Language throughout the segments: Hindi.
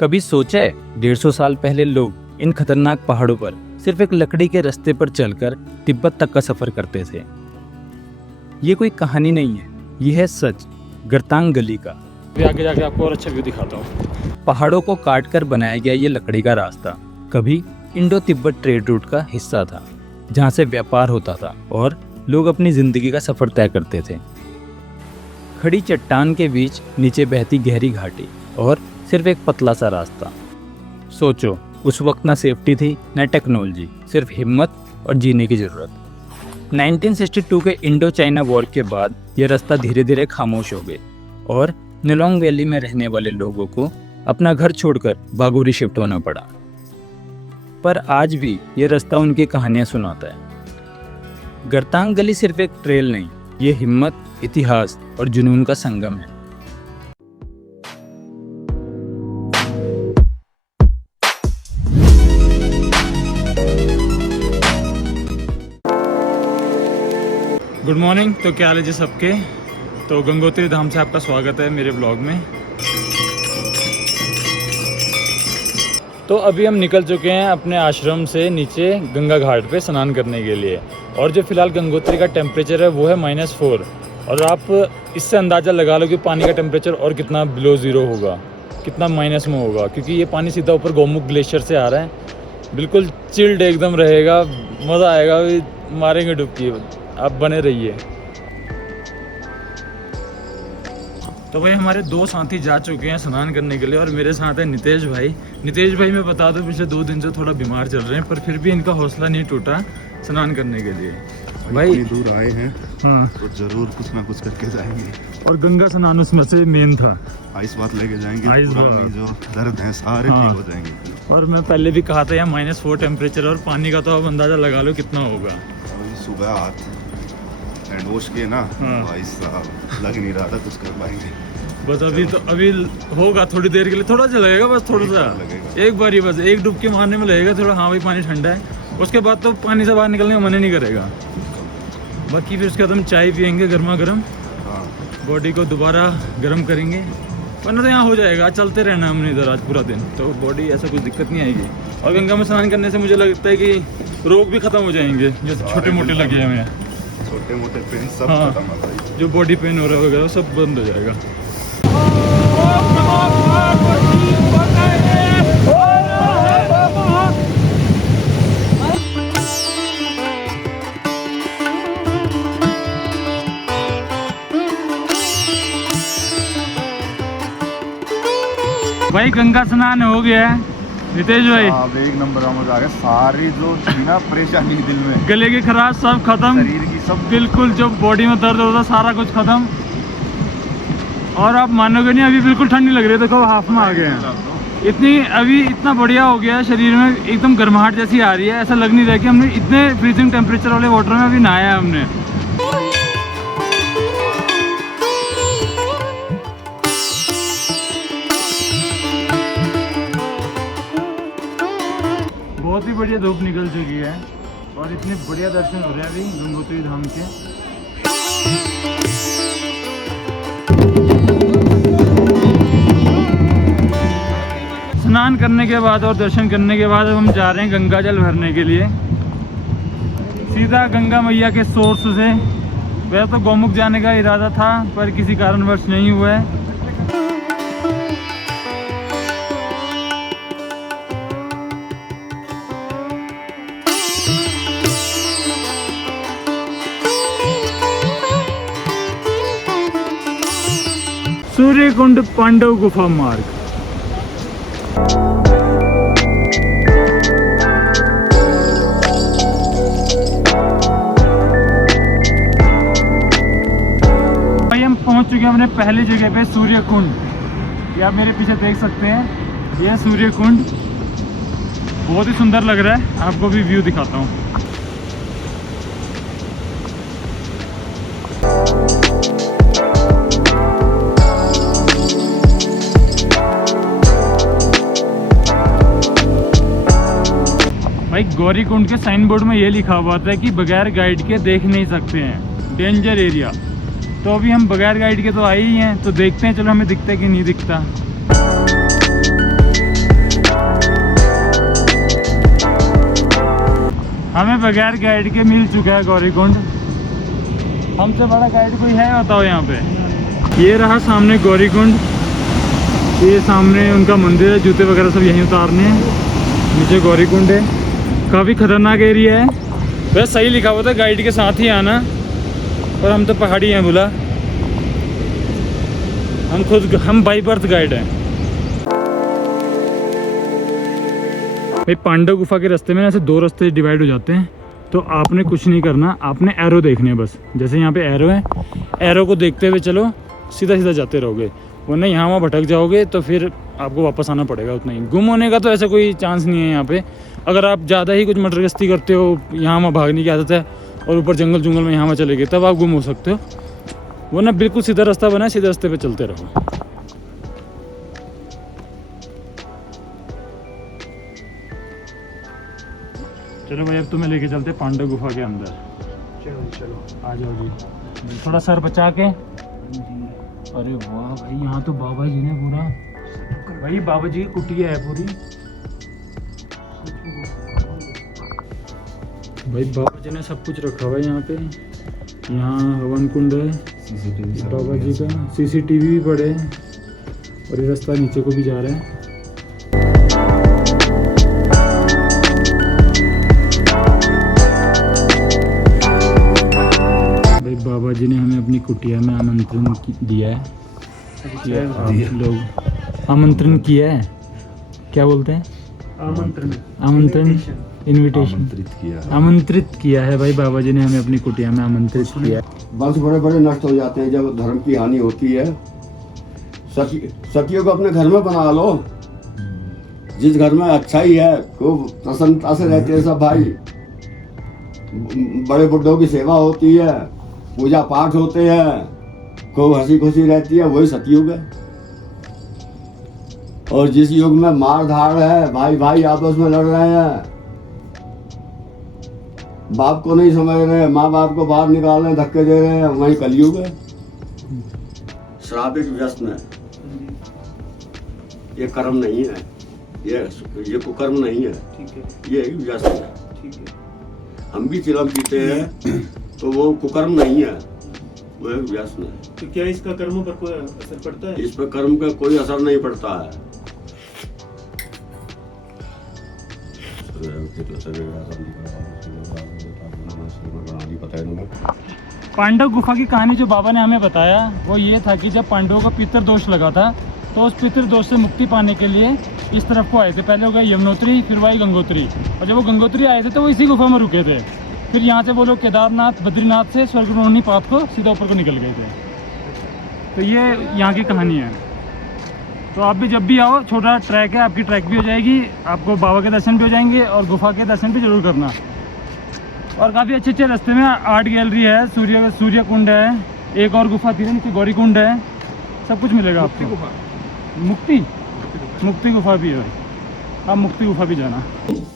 कभी सोचा है 150 साल पहले लोग इन खतरनाक पहाड़ों पर सिर्फ एक लकड़ी के रास्ते पर चलकर तिब्बत तक का सफर करते थे। ये कोई कहानी नहीं है, ये है सच गर्तांग गली का। आगे जाके आपको और अच्छा व्यू दिखाता हूँ। पहाड़ों को काट कर बनाया गया ये लकड़ी का रास्ता कभी इंडो तिब्बत ट्रेड रूट का हिस्सा था, जहाँ से व्यापार होता था और लोग अपनी जिंदगी का सफर तय करते थे। खड़ी चट्टान के बीच नीचे बहती गहरी घाटी और सिर्फ एक पतला सा रास्ता। सोचो, उस वक्त ना सेफ्टी थी ना टेक्नोलॉजी, सिर्फ हिम्मत और जीने की ज़रूरत। 1962 के इंडो चाइना वॉर के बाद यह रास्ता धीरे धीरे खामोश हो गए और निलोंग वैली में रहने वाले लोगों को अपना घर छोड़कर बागोरी शिफ्ट होना पड़ा। पर आज भी यह रास्ता उनकी कहानियां सुनाता है। गर्तांग गली सिर्फ एक ट्रेल नहीं, ये हिम्मत, इतिहास और जुनून का संगम है। Good morning. तो क्या हाल है जी सबके। तो गंगोत्री धाम से आपका स्वागत है मेरे ब्लॉग में। तो अभी हम निकल चुके हैं अपने आश्रम से नीचे गंगा घाट पे स्नान करने के लिए। और जो फिलहाल गंगोत्री का टेम्परेचर है वो है -4। और आप इससे अंदाज़ा लगा लो कि पानी का टेम्परेचर और कितना बिलो ज़ीरो होगा, कितना माइनस में होगा, क्योंकि ये पानी सीधा ऊपर गोमुख ग्लेशियर से आ रहा है। बिल्कुल चिल्ड एकदम रहेगा, मज़ा आएगा, मारेंगे डुबकी। आप बने रहिए। तो भाई हमारे 2 साथी जा चुके हैं स्नान करने के लिए और मेरे साथ है नितेश भाई। नितेश भाई मैं बता दूं पिछले 2 दिन से थोड़ा बीमार चल रहे हैं, पर फिर भी इनका हौसला नहीं टूटा स्नान करने के लिए। भाई इतनी दूर आए हैं तो जरूर कुछ ना कुछ करके जाएंगे। और गंगा स्नान उसमें से मेन था। आइस बात लेके जाएंगे, आइस पुरानी जो दर्द है सारे ठीक हो जाएंगे। और मैं पहले भी कहा था यहाँ -4 टेम्परेचर और पानी का तो आप अंदाजा लगा लो कितना होगा। सुबह हाथ हैंड वॉश किए ना, भाई साहब लग नहीं रहा था कुछ कर पाएंगे। बस अभी होगा थोड़ी देर के लिए, थोड़ा सा लगेगा, बस थोड़ा सा एक बार ही, बस एक डुबकी मारने में लगेगा थोड़ा। हाँ भाई पानी ठंडा है, उसके बाद तो पानी से बाहर निकलने का मन ही नहीं करेगा। बाकी फिर उसके बाद हम चाय पियेंगे गर्मा गर्म, बॉडी को दोबारा गर्म करेंगे, वरना तो यहाँ हो जाएगा। चलते रहना हमने इधर आज पूरा दिन, तो बॉडी ऐसा कुछ दिक्कत नहीं आएगी। और गंगा में स्नान करने से मुझे लगता है कि रोग भी खत्म हो जाएंगे जो छोटे मोटे लगे हुए हैं, छोटे मोटे पेन सब खत्म हो जाएंगे। जो बॉडी पेन हो रहा होगा वो सब बंद हो जाएगा। भाई गंगा स्नान हो गया है नितेश भाई। अब एक नंबर मजा आ गया। सारी जो थी ना परेशानी दिल में, गले की खराश सब खत्म, शरीर की सब बिल्कुल, जो बॉडी में दर्द होता सारा कुछ खत्म। और आप मानोगे नहीं, अभी बिल्कुल ठंड नहीं लग रही। देखो हाफ में आ गए हैं, इतनी अभी इतना बढ़िया हो गया है, शरीर में एकदम गर्माहट जैसी आ रही है। ऐसा लग नहीं रहा कि हमने इतने फ्रीजिंग टेम्परेचर वाले वाटर में अभी नहाया है हमने। बहुत ही बढ़िया धूप निकल चुकी है और इतने बढ़िया दर्शन हो रहे हैं अभी गंगोत्री धाम के। स्नान करने के बाद और दर्शन करने के बाद अब हम जा रहे हैं गंगा जल भरने के लिए, सीधा गंगा मैया के सोर्स से। वैसे तो गौमुख जाने का इरादा था, पर किसी कारणवश नहीं हुआ है। सूर्यकुंड पांडव गुफा मार्ग। भाई हम पहुंच चुके हैं अपने पहली जगह पे, सूर्यकुंड। ये आप मेरे पीछे देख सकते हैं, ये सूर्यकुंड बहुत ही सुंदर लग रहा है। आपको भी व्यू दिखाता हूँ। भाई गौरीकुंड के साइन बोर्ड में ये लिखा हुआ था कि बगैर गाइड के देख नहीं सकते हैं, डेंजर एरिया। तो अभी हम बगैर गाइड के तो आए ही हैं, तो देखते हैं चलो हमें दिखता है कि नहीं दिखता। हमें बगैर गाइड के मिल चुका है गौरीकुंड। हमसे बड़ा गाइड कोई है बताओ यहाँ पे। ये रहा सामने गौरीकुंड, ये सामने उनका मंदिर है, जूते वगैरह सब यहीं उतारने हैं। नीचे गौरीकुंड है, काफ़ी खतरनाक एरिया है। वैसे सही लिखा हुआ था गाइड के साथ ही आना, और हम तो पहाड़ी हैं बोला, हम बाई बर्थ गाइड हैं। भाई पांडव गुफा के रास्ते में ऐसे दो रास्ते डिवाइड हो जाते हैं, तो आपने कुछ नहीं करना, आपने एरो देखने हैं बस। जैसे यहाँ पे एरो है, एरो को देखते हुए चलो, सीधा सीधा जाते रहोगे, वरना यहाँ वहाँ भटक जाओगे तो फिर आपको वापस आना पड़ेगा। उतना ही गुम होने का तो ऐसा कोई चांस नहीं है यहाँ पे। अगर आप ज़्यादा ही कुछ मटरगस्ती करते हो, यहाँ वहाँ भागने की आदत है और ऊपर जंगल जुंगल में यहाँ वहाँ चले गए, तब आप गुम हो सकते हो, वरना बिल्कुल सीधा रास्ता बना है, सीधे रास्ते पे चलते रहो। चलो भाई अब तुम्हें लेके चलते पांडव गुफा के अंदर। चलो आ जाओ जी, थोड़ा सर बचा के। अरे वाह भाई, यहाँ तो बाबा जी ने पूरा, भाई बाबा जी की कुटिया है पूरी। भाई बाबा जी ने सब कुछ रखा हुआ है यहाँ पे। यहाँ हवन कुंड है बाबा जी का, सीसीटीवी भी पड़े हैं, और ये रास्ता नीचे को भी जा रहा है। भाई बाबा जी ने हमें अपनी कुटिया में आमंत्रण दिया है। आप लोग आमंत्रण किया है, क्या बोलते हैं, आमंत्रण इनविटेशन आमंत्रित किया है। भाई बाबा जी ने हमें अपनी कुटिया में आमंत्रित किया है। वंश बड़े बड़े नष्ट हो जाते हैं जब धर्म की हानि होती है। सखियों को अपने घर में बना लो, जिस घर में अच्छा ही है, खूब प्रसन्नता से रहते हैं सब भाई, बड़े बुढ़ों की सेवा होती है, पूजा पाठ होते हैं, खूब हंसी खुशी रहती है, वही सतयुग है। और जिस युग में मार धाड़ है, भाई भाई आपस में लड़ रहे हैं, बाप को नहीं समझ रहे, माँ बाप को बाहर निकाल रहे हैं, धक्के दे रहे हैं, वही कलयुग है। श्रापित व्यसन है, ये कर्म नहीं है, ये कुकर्म नहीं है, ये एक व्यसन है। हम भी चिलम पीते हैं तो वो कुकर्म नहीं है, वो एक व्यसन है। तो क्या इसका कर्मों पर कोई असर पड़ता है? इस पर कर्म का कोई असर नहीं पड़ता है। पांडव गुफा की कहानी जो बाबा ने हमें बताया वो ये था कि जब पांडवों को पितृदोष लगा था, तो उस पितृदोष से मुक्ति पाने के लिए इस तरफ को आए थे। पहले हो गए यमुनोत्री, फिर वो आई गंगोत्री, और जब वो गंगोत्री आए थे तो वो इसी गुफा में रुके थे। फिर यहाँ से वो लोग केदारनाथ बद्रीनाथ से स्वर्गरोहिणी पाथ को सीधा ऊपर को निकल गए थे। तो ये यहाँ की कहानी है। तो आप भी जब भी आओ, छोटा ट्रैक है, आपकी ट्रैक भी हो जाएगी, आपको बाबा के दर्शन भी हो जाएंगे और गुफा के दर्शन भी जरूर करना। और काफ़ी अच्छे अच्छे रास्ते में आर्ट गैलरी है, सूर्य कुंड है, एक और गुफा थी नीचे गौरी कुंड है, सब कुछ मिलेगा आपको। मुक्ति गुफा भी है, आप मुक्ति गुफा भी जाना।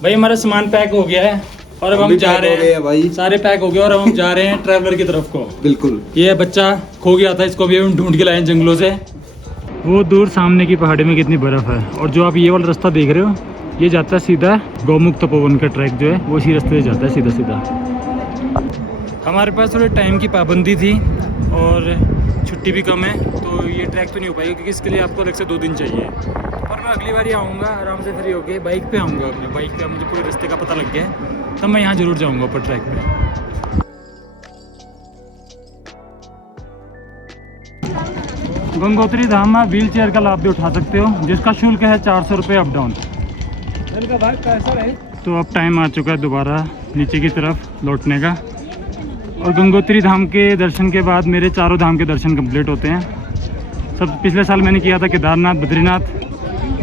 भाई हमारा सामान पैक हो गया है और अब हम जा रहे हैं भाई, सारे पैक हो गए और अब हम जा रहे हैं ट्रैवलर की तरफ को। बिल्कुल। ये बच्चा खो गया था, इसको भी हम ढूंढ के लाए जंगलों से। वो दूर सामने की पहाड़ी में कितनी बर्फ़ है, और जो आप ये वाला रास्ता देख रहे हो ये जाता है सीधा गौमुख तपोवन का ट्रैक जो है वो इसी रास्ते से जाता है सीधा सीधा। हमारे पास थोड़े टाइम की पाबंदी थी और छुट्टी भी कम है, तो ये ट्रैक तो नहीं हो पाएगा क्योंकि इसके लिए आपको अलग से 2 दिन चाहिए। और मैं अगली बार ही आऊँगा आराम से फ्री होके, बाइक पे आऊँगा अपने बाइक पे। मुझे पूरे रास्ते का पता लग गया है, तब मैं यहाँ ज़रूर जाऊँगा ऊपर ट्रैक पे। गंगोत्री धाम में व्हील चेयर का लाभ भी उठा सकते हो, जिसका शुल्क है 400 रुपये अप डाउन। तो अब टाइम आ चुका है दोबारा नीचे की तरफ लौटने का। और गंगोत्री धाम के दर्शन के बाद मेरे चारों धाम के दर्शन कंप्लीट होते हैं। सब पिछले साल मैंने किया था केदारनाथ बद्रीनाथ,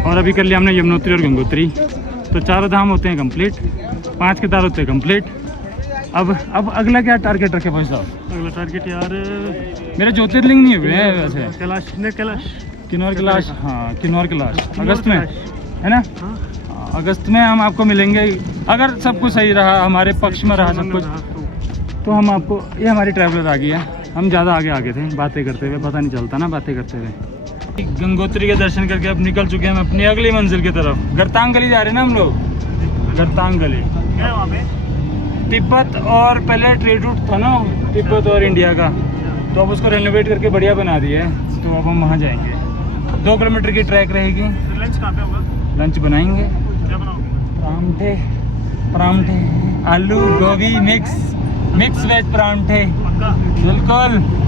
और अभी कर लिया हमने यमुनोत्री और गंगोत्री, तो चारों धाम होते हैं कंप्लीट, 5 केदार होते हैं कंप्लीट। अब अगला क्या टारगेट रखे भाई साहब? अगला टारगेट यार मेरे ज्योतिर्लिंग नहीं हुए हैं वैसे। कैलाश, किन्नौर कैलाश, हाँ किन्नौर कैलाश अगस्त में है ना। अगस्त में हम आपको मिलेंगे, अगर सब कुछ सही रहा, हमारे पक्ष में रहा सब कुछ, तो हम आपको, ये हमारी ट्रैवलर आ गई है, हम ज़्यादा आगे आगे थे बातें करते हुए, पता नहीं चलता ना बातें करते हुए। गंगोत्री के दर्शन करके अब निकल चुके हैं हम अपनी अगली मंजिल की तरफ। गरतांग गली जा रहे हैं ना हम लोग, गरतांग गली। क्या है वहाँ पे? तिब्बत और पहले ट्रेड रूट था ना तिब्बत और इंडिया का, तो अब उसको रेनोवेट करके बढ़िया बना दिया है, तो अब हम वहाँ जाएंगे। 2 किलोमीटर की ट्रैक रहेगी। फिर लंच कहाँ पे होगा? लंच बनाएंगे, क्या बनाओगे? परांठे आलू गोभी मिक्स वेज परांठे। पक्का? बिल्कुल।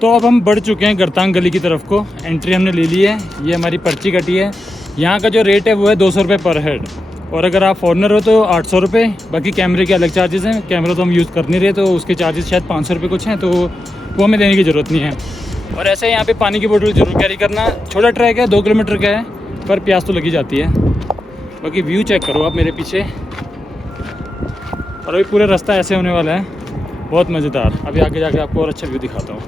तो अब हम बढ़ चुके हैं गरतांग गली की तरफ को। एंट्री हमने ले ली है, ये हमारी पर्ची कटी है। यहाँ का जो रेट है वो है 200 रुपये पर हेड, और अगर आप फॉरनर हो तो 800 रुपये। बाकी कैमरे के अलग चार्जेस हैं, कैमरा तो हम यूज़ कर नहीं रहे तो उसके चार्जेस शायद 500 रुपये कुछ हैं, तो वो हमें देने की ज़रूरत नहीं है। और ऐसे यहाँ पे पानी की बोतल जरूर कैरी करना। छोटा ट्रैक है, 2 किलोमीटर का है, पर प्यास तो लगी जाती है। बाकी व्यू चेक करो आप मेरे पीछे, और अभी पूरा रास्ता ऐसे होने वाला है, बहुत मज़ेदार। अभी आगे जाके आपको और अच्छा व्यू दिखाता हूँ।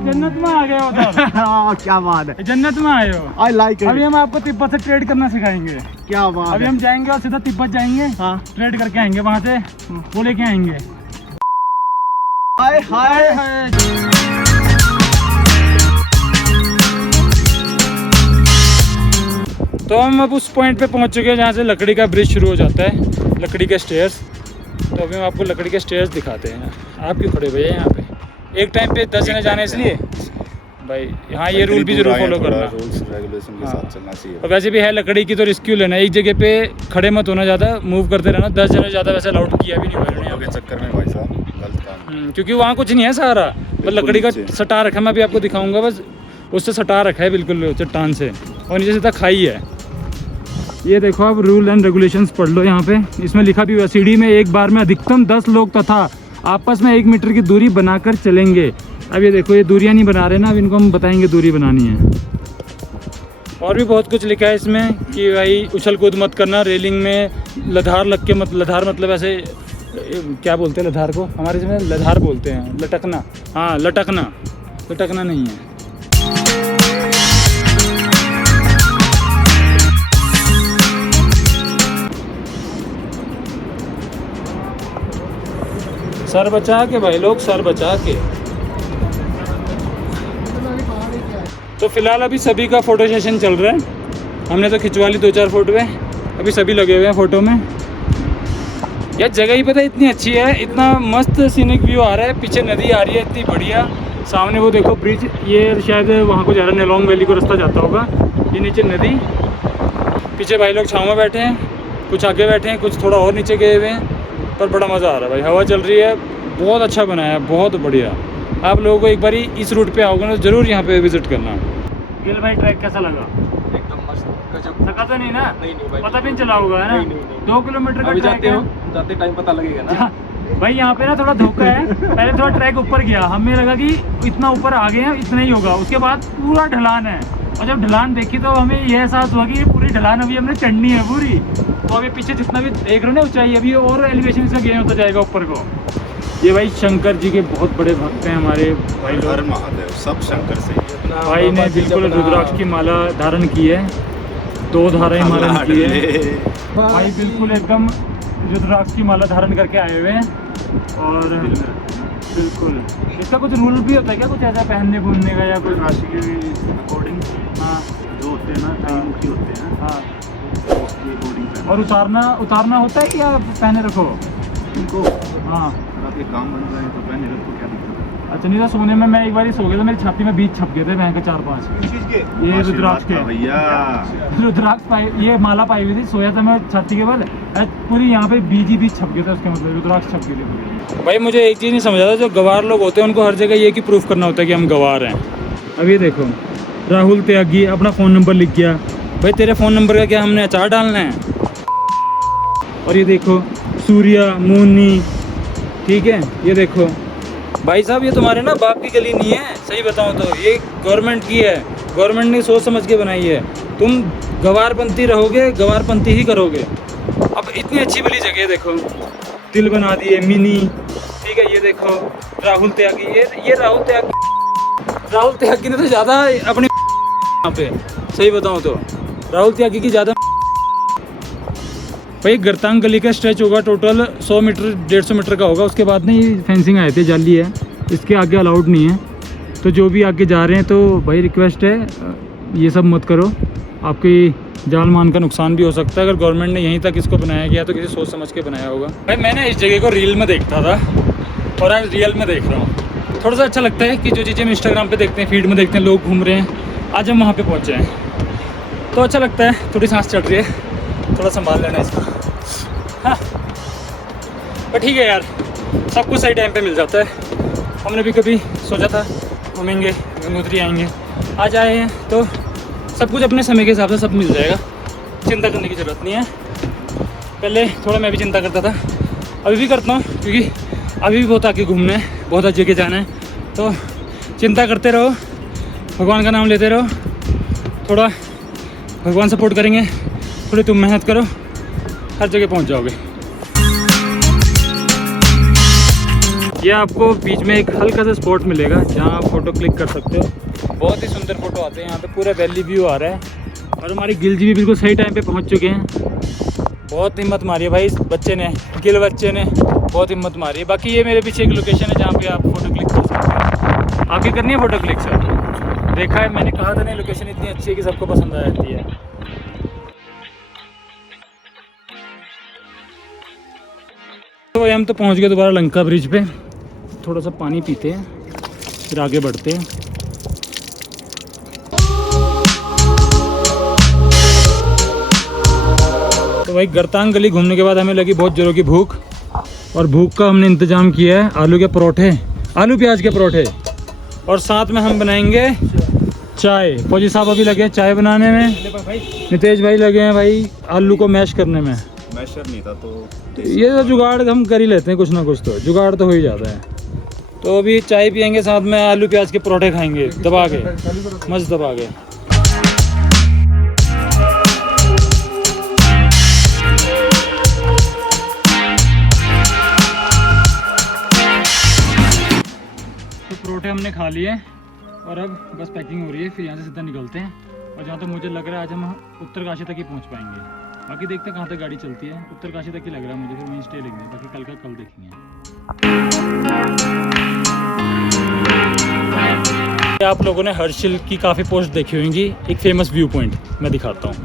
जन्नत में आ गए उधर। क्या बात है, जन्नत में आए हो। आई लाइक अभी हम आपको तिब्बत से ट्रेड करना सिखाएंगे। क्या बात अभी हम जाएंगे और सीधा तिब्बत जाएंगे, हाँ। ट्रेड करके आएंगे वहाँ से, वो लेके आएंगे। हाय हाय। तो हम अब उस पॉइंट पे पहुँच चुके हैं जहाँ से लकड़ी का ब्रिज शुरू हो जाता है, लकड़ी के स्टेयर्स। तो अभी हम आपको लकड़ी के स्टेयर्स दिखाते हैं। आप क्यों खड़े भैया यहाँ पे? एक टाइम पे 10 जने जाने इसलिए भाई, यहाँ ये रूल भी जरूर फॉलो करना। रूल्स रेगुलेशन के साथ चलना चाहिए। और वैसे भी है लकड़ी की तो रिस्क्यू लेना, एक जगह पे खड़े मत होना, ज़्यादा मूव करते रहना। 10 जने ज़्यादा वैसे अलाउड किया भी नहीं हुआ इन्होंने के चक्कर में भाई साहब गलत काम। क्योंकि वहाँ कुछ नहीं है, सहारा बस लकड़ी का सटा रखा है। मैं अभी आपको दिखाऊंगा, बस उससे सटा रखा है बिल्कुल चट्टान से, और नीचे सीधा खाई है। ये देखो आप रूल एंड रेगुलेशंस पढ़ लो यहाँ पे, इसमें लिखा भी हुआ है, सीढ़ी में एक बार में अधिकतम 10 लोग तथा आपस में 1 मीटर की दूरी बनाकर चलेंगे। अब ये देखो, ये दूरियां नहीं बना रहे ना, अब इनको हम बताएंगे दूरी बनानी है। और भी बहुत कुछ लिखा है इसमें कि भाई उछल कूद मत करना, रेलिंग में लधार लग के मत, लधार मतलब ऐसे क्या बोलते हैं लधार को, हमारे इसमें लधार बोलते हैं, लटकना। हाँ लटकना, लटकना नहीं है। सर बचा के भाई लोग, सर बचा के। तो फिलहाल अभी सभी का फ़ोटो सेशन चल रहा है। हमने तो खिंचवा ली 2-4 फोटोएं, अभी सभी लगे हुए हैं फ़ोटो में। यार जगह ही पता है इतनी अच्छी है, इतना मस्त सीनिक व्यू आ रहा है। पीछे नदी आ रही है इतनी बढ़िया, सामने वो देखो ब्रिज, ये शायद वहाँ को जा रहा है, नेलोंग वैली को रास्ता जाता होगा। ये नीचे नदी, पीछे भाई लोग छाँव में बैठे हैं, कुछ आगे बैठे हैं, कुछ थोड़ा और नीचे गए हुए हैं, पर बड़ा मज़ा आ रहा है भाई। हवा चल रही है, बहुत अच्छा बनाया है, बहुत बढ़िया। आप लोगों को एक बारी इस रूट पे आओगे ना, ज़रूर यहाँ पे विजिट करना। गिल भाई ट्रैक कैसा लगा? एकदम मस्त, गजब। थका तो नहीं ना? नहीं भाई, पता भी नहीं चला होगा है ना? नहीं। 2 किलोमीटर का अभी ट्रैक जाते है। हो, जाते टाइम पता लगेगा ना। भाई यहाँ पे ना थोड़ा धोखा है, पहले थोड़ा ट्रैक ऊपर गया, हमें लगा कि इतना ऊपर आ गए हैं, इतना ही होगा। उसके बाद पूरा ढलान है, और जब ढलान देखी तो हमें ये एहसास हुआ कि ये पूरी ढलान अभी हमने चढ़नी है पूरी। तो अभी पीछे जितना भी देख रहे हो ना ऊंचाई, अभी और एलिवेशन इसका गेन होता जाएगा ऊपर को। ये भाई शंकर जी के बहुत बड़े भक्त हैं हमारे भाई लोग। हर महादेव, सब शंकर से ही है। भाई ने बिल्कुल रुद्राक्ष की माला धारण की है, 2 धाराएं धारण की है भाई, बिल्कुल एकदम रुद्राक्ष की माला धारण करके आए हुए हैं। और बिल्कुल इसका कुछ रूल भी होता है क्या, कुछ ऐसा पहनने घूमने का या कुछ? राशि के अकॉर्डिंग हाँ जो होते हैं ना, कई मुखी होते हैं, हाँ। उसके अकॉर्डिंग और उतारना होता है या पहने रखो इनको। हाँ अगर ये काम बन रहा है तो पहले रखो, क्या दिक्कत है? अच्छा। नहीं तो सोने में मैं एक बार ही सो गया था, मेरी छाती में बीज छप गए थे बैंक के 4-5। किस चीज़ के? ये रुद्राक्ष के भैया रुद्राक्ष पाई, ये माला पाई हुई थी, सोया था मैं छाती के बल, पूरी यहाँ पे बीज ही बीज छप गया था, उसके मतलब रुद्राक्ष छप गए थे पूरे। भाई मुझे एक चीज़ नहीं समझ आता, जो गवार लोग होते हैं उनको हर जगह ये कि प्रूफ करना होता है कि हम गवार हैं। अब ये देखो, राहुल त्यागी अपना फ़ोन नंबर लिख गया। भाई तेरे फ़ोन नंबर का क्या हमने अचार डालना है? और ये देखो सूर्या मोनी, ठीक है, ये देखो भाई साहब, ये तुम्हारे ना बाप की गली नहीं है, सही बताऊँ तो ये गवर्नमेंट की है, गवर्नमेंट ने सोच समझ के बनाई है। तुम गवारपंथी रहोगे, गवारपंथी ही करोगे। अब इतनी अच्छी भली जगह देखो, दिल बना दिए मिनी, ठीक है, ये देखो राहुल त्यागी, ये राहुल त्यागी ने तो ज़्यादा अपनी यहाँ पे, सही बताऊँ तो राहुल त्यागी की ज़्यादा। भाई गरतांग गली का स्ट्रेच होगा टोटल 100 मीटर 150 मीटर का होगा। उसके बाद ना ये फेंसिंग आए थे, जाली है, इसके आगे अलाउड नहीं है। तो जो भी आगे जा रहे हैं तो भाई रिक्वेस्ट है ये सब मत करो, आपकी जान मान का नुकसान भी हो सकता है। अगर गवर्नमेंट ने यहीं तक इसको बनाया गया तो किसी सोच समझ के बनाया होगा। भाई मैंने इस जगह को रील में देखता था और आज रियल में देख रहा हूँ। थोड़ा सा अच्छा लगता है कि जो चीज़ें हम इंस्टाग्राम पे देखते हैं, फीड में देखते हैं, लोग घूम रहे हैं, आज हम वहाँ पे पहुँचे हैं तो अच्छा लगता है। थोड़ी सांस चढ़ रही है, थोड़ा संभाल लेना इसको। हाँ पर ठीक है यार, सब कुछ सही टाइम पे मिल जाता है। हमने भी कभी सोचा था घूमेंगे, गंगोत्री आएंगे, आज आए हैं तो सब कुछ अपने समय के हिसाब से सब मिल जाएगा, चिंता करने की ज़रूरत नहीं है। पहले थोड़ा मैं भी चिंता करता था, अभी भी करता हूँ, क्योंकि अभी भी बहुत आगे घूमना है, बहुत अच्छी जगह जाना है। तो चिंता करते रहो, भगवान का नाम लेते रहो, थोड़ा भगवान सपोर्ट करेंगे, थोड़ी तुम मेहनत करो, हर जगह पहुंच जाओगे। ये आपको बीच में एक हल्का सा स्पॉट मिलेगा जहां आप फ़ोटो क्लिक कर सकते हो। बहुत ही सुंदर फ़ोटो आते हैं यहाँ पे, पूरा वैली व्यू आ रहा है। और हमारी गिल जी भी बिल्कुल सही टाइम पे पहुंच चुके हैं। बहुत हिम्मत मारी है भाई इस बच्चे ने, गिल बच्चे ने बहुत हिम्मत मारी है। बाकी ये मेरे पीछे एक लोकेशन है जहाँ पे आप फ़ोटो क्लिक कर सकते हैं। आपकी करनी है फ़ोटो क्लिक सर? देखा है मैंने, कहा था नहीं लोकेशन इतनी अच्छी है कि सबको पसंद आ जाती है। तो हम तो पहुंच गए दोबारा लंका ब्रिज पे। थोड़ा सा पानी पीते हैं फिर आगे बढ़ते हैं। तो भाई गरतांग गली घूमने के बाद हमें लगी बहुत जोरों की भूख, और भूख का हमने इंतज़ाम किया है आलू के परोठे, आलू प्याज के परोठे, और साथ में हम बनाएंगे चाय। फौजी साहब अभी लगे हैं चाय बनाने में, नितेश भाई लगे हैं भाई आलू को मैश करने में। मैशर नहीं था तो ये तो जुगाड़ हम कर ही लेते हैं, कुछ ना कुछ तो जुगाड़ तो हो ही जाता है। तो अभी चाय पियेंगे, साथ में आलू प्याज के परोठे खाएंगे दबा के, मस्त दबा के। तो परोठे हमने खा लिए और अब बस पैकिंग हो रही है, फिर यहाँ से सीधा निकलते हैं। और जहाँ तक मुझे लग रहा है आज हम उत्तरकाशी तक ही पहुँच पाएंगे। बाकी देखते हैं कहाँ तक गाड़ी चलती है। उत्तरकाशी तक ही लग रहा है मुझे, फिर वहीं स्टे लेंगे, बाकी कल का कल देखेंगे। आप लोगों ने हर्षिल की काफ़ी पोस्ट देखी होंगी, एक फेमस व्यू पॉइंट मैं दिखाता हूँ।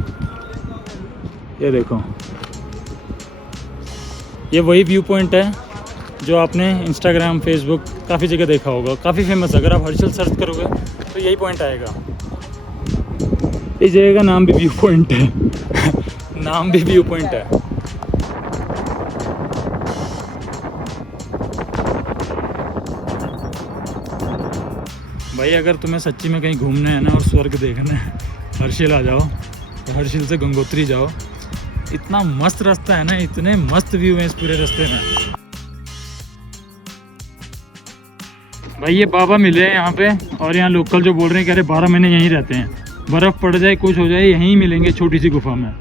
ये देखो, ये वही व्यू पॉइंट है जो आपने इंस्टाग्राम फेसबुक काफ़ी जगह देखा होगा, काफ़ी फेमस है। अगर आप हर्षिल सर्च करोगे तो यही पॉइंट आएगा। इस जगह का नाम भी व्यू पॉइंट है नाम भी व्यू पॉइंट है। भाई अगर तुम्हें सच्ची में कहीं घूमना है ना और स्वर्ग देखना है, हर्षिल आ जाओ, तो हर्षिल से गंगोत्री जाओ। इतना मस्त रास्ता है ना, इतने मस्त व्यू हैं इस पूरे रास्ते में। भाई ये बाबा मिले हैं यहाँ पे, और यहाँ लोकल जो बोल रहे हैं कि अरे 12 महीने यहीं रहते हैं, बर्फ़ पड़ जाए कुछ हो जाए यहीं मिलेंगे छोटी सी गुफा में।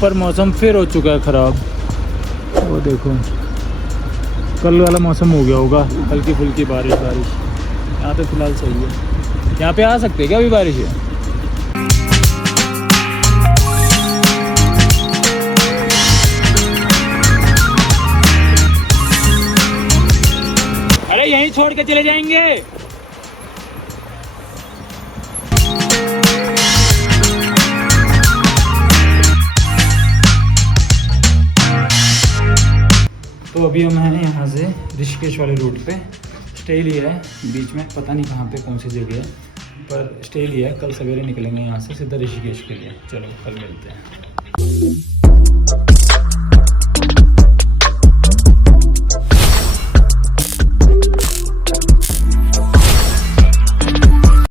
पर मौसम फिर हो चुका है ख़राब। वो देखो कल वाला मौसम हो गया होगा, हल्की फुल्की बारिश। यहाँ पे फ़िलहाल सही है। यहाँ पे आ सकते हैं क्या अभी बारिश है? अरे यहीं छोड़ के चले जाएंगे। तो अभी हम हैं यहाँ से ऋषिकेश वाले रूट पे। स्टे लिया है बीच में, पता नहीं कहाँ पे कौन सी जगह है, पर स्टे लिया है। कल सवेरे निकलेंगे यहाँ से सीधा ऋषिकेश के लिए। चलो कल मिलते हैं।